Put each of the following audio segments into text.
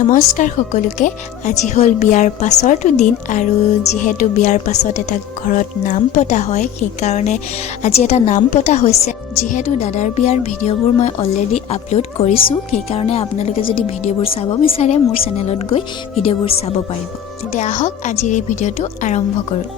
নমস্কাৰ সকলোকে। আজি হ'ল বিয়াৰ পাছৰটো দিন আৰু যিহেতু বিয়াৰ পাছত এটা ঘৰত নাম পতা হয়, সেইকাৰণে আজি এটা নাম পতা হৈছে। যিহেতু দাদাৰ বিয়াৰ ভিডিঅ'বোৰ মই অলৰেডি আপলোড কৰিছোঁ, সেইকাৰণে আপোনালোকে যদি ভিডিঅ'বোৰ চাব বিচাৰে মোৰ চেনেলত গৈ ভিডিঅ'বোৰ চাব পাৰিব। তেতিয়া আহক আজিৰ এই ভিডিঅ'টো আৰম্ভ কৰোঁ।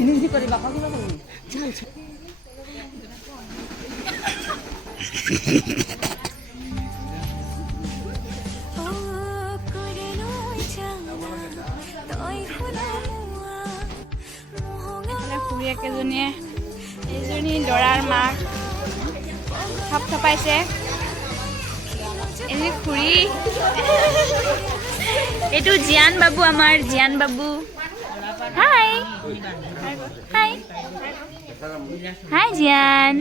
ini pada bakal kita kan? এজনী দৰাৰ মাক থাপ থাপাইছে। এজনী খুৰী, এইটো জিয়ান বাবু, আমাৰ জিয়ান বাবু। হাই হাই হাই জিয়ান।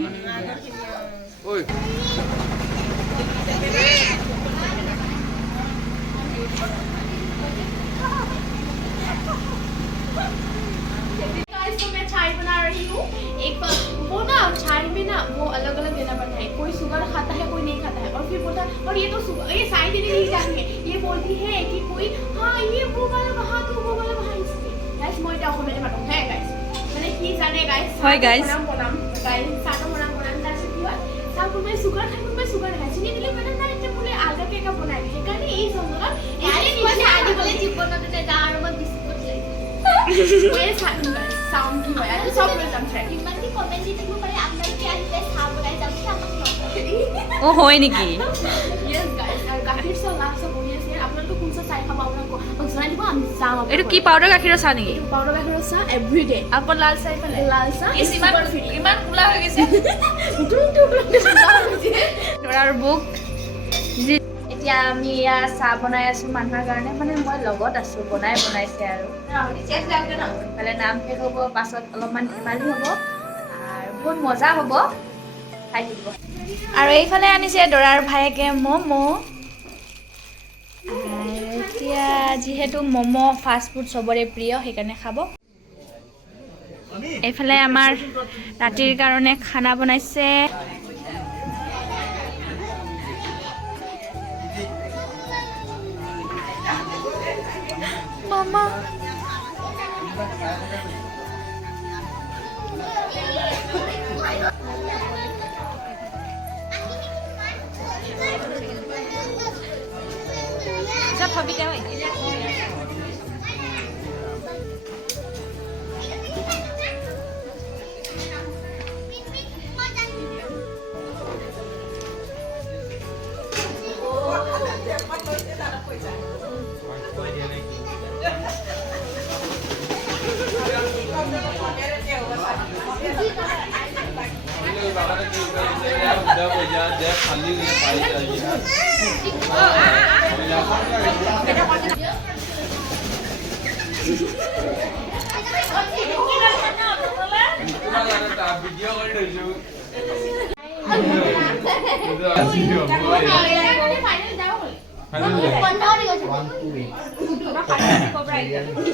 तो मैं चाय बना रही हूँ। एक वो ना चाय में ना वो अलग अलग देना पड़ता है, कोई शुगर खाता है कोई नहीं खाता है। और फिर बोलता है और ये तो ये साई देने नहीं चाहिए, ये बोलती है कि कोई हाँ ये वो वाला वहाँ तो वो वाला वहाँ इसलिए गाइस मैं এটা অসমীয়াতে পাতো হ্যাঁ গাইস মানে কি জানে গাইস হয় গাইস বনাম গাইস সাটো বনাম তাৰপিছত কি হয় চাও কোনোবাই সুগাৰ খাই কোনোবাই সুগাৰ নাখায় চিনি দিলে মানে না এটা বোলে আলগাকে এটা বনাই দিয়ে সেইকাৰণে এই সংগত এই মই আদি বোলে জীৱনতে যা আৰু মই বিস্কুট লৈ ওয়ে সাউন্ড কি হয় আৰু সব প্ৰথম ট্ৰাই ইমান কি কমেন্ট দি দিব পাৰে আপোনালোকে আহিলে চাহ বনাই যাওক আমাক ও হয় নেকি? ইয়েস গাইস আৰু গাখীৰ চাহ লাভ চাহ বহি আছে আপোনালোকে কোন চাহ চাই খাব আপোনালোকক জনাই দিব আমি যাম। এইটো কি পাউডাৰ গাখীৰৰ চাহ নেকি? পাউডাৰ গাখীৰৰ চাহ এভৰিডে। আকৌ লাল চাহ ইফালে লাল চাহ ইমান কোলা হৈ গৈছে। দৰাৰ বুক এতিয়া আমি ইয়াত চাহ বনাই আছো মানুহৰ কাৰণে, মানে মই লগত আছো বনাইছে আৰু ইফালে নাম শেষ হ'ব, পাছত অলপমান ধেমালি হ'ব আৰু বহুত মজা হ'ব, খাই থাকিব। আৰু এইফালে আনিছে দৰাৰ ভায়েকে ম'ম'। এতিয়া যিহেতু ম'ম' ফাষ্টফুড চবৰে প্ৰিয় সেইকাৰণে খাব। এইফালে আমাৰ ৰাতিৰ কাৰণে খানা বনাইছে। মামা সব ভাবিতে হয়।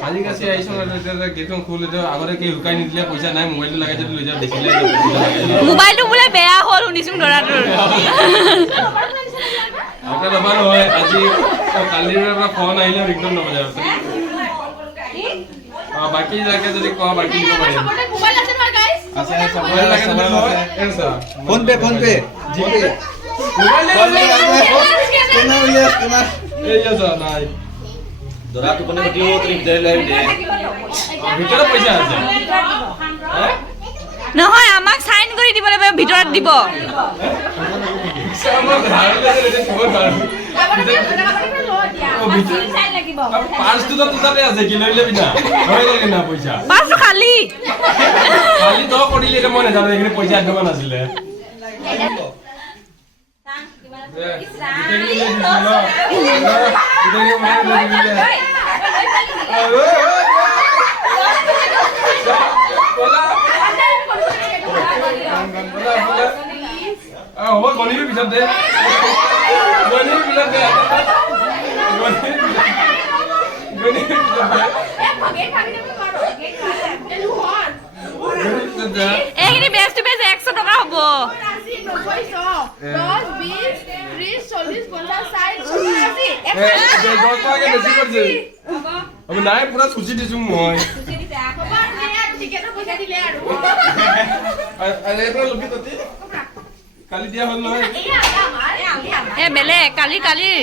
আজিকালি আইছন গেটখন খুলি দিও আগতে কি লুকাই নিদিলে পইচা নাই মোবাইলটো লগাই যদি লৈ যাও দেখিলে মোবাইলটো বোলে বেয়া হ'ল শুনিছোঁ দৰাটোৰ। এটা দবা নহয় আজি কালিৰ পৰা ফোন আহিলে একদম নবজায়। বাকি যাকে যদি কোৱা বাকি দিব পাৰিম। মোবাইল আছে নহয় গাইস আছে মোবাইল লাগে যদি হয় এনসা ফোন পে জিপে মোবাইল কেনা উলিয়াস কেনা এই যা নাই দৰা টোপনি খতি হ'ব তুমি ভিতৰত লৈ আহিবি দে ভিতৰত পইচা আছে নহয় আমাক চাইন কৰি দিব লাগিব ভিতৰত দিব পাঁচটো তোতাতে আছে কি লৈ ল'বি না হৈ গ'ল না পইচা পাঁচটো খালি কালি তই কৰিলি এতিয়া মই নাজানো এইখিনি পইচা একদম নাছিলে হ'ব গণিবি পিছত দে গণিবি পিছত দে এইখিনি বেচ টু বেচ 100 টকা হ'ব আমি নাই পুৰা চুচি দিছো মই কালি দিয়া হ'ল নহয় এ বেলেগ কালি কালি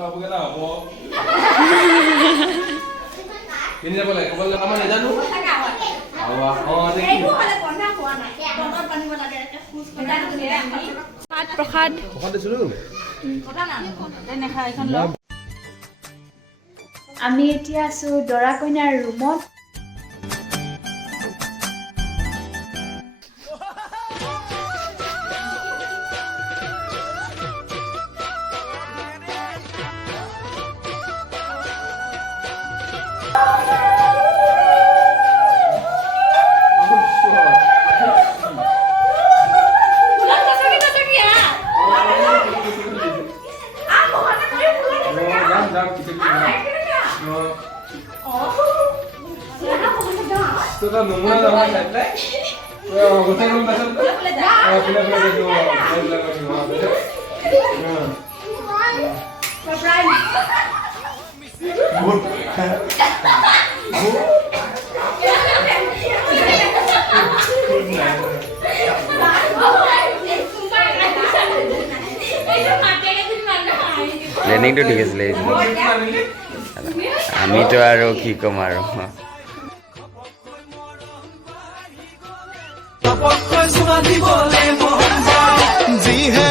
বাবুকেইটা হ'ব কিনি যাব লাগে ক'ব লাগে আমাৰ নাজানো প্ৰসাদ আমি এতিয়া আছো দৰা কইনাৰ ৰুমত তোৰা নমুনা দাও সাইডে গোটাই ৰুম আছে তো পুলে পুলে প্লেনিংটো ঠিক আছিলে আমিতো আৰু কি ক'ম আৰু যিহে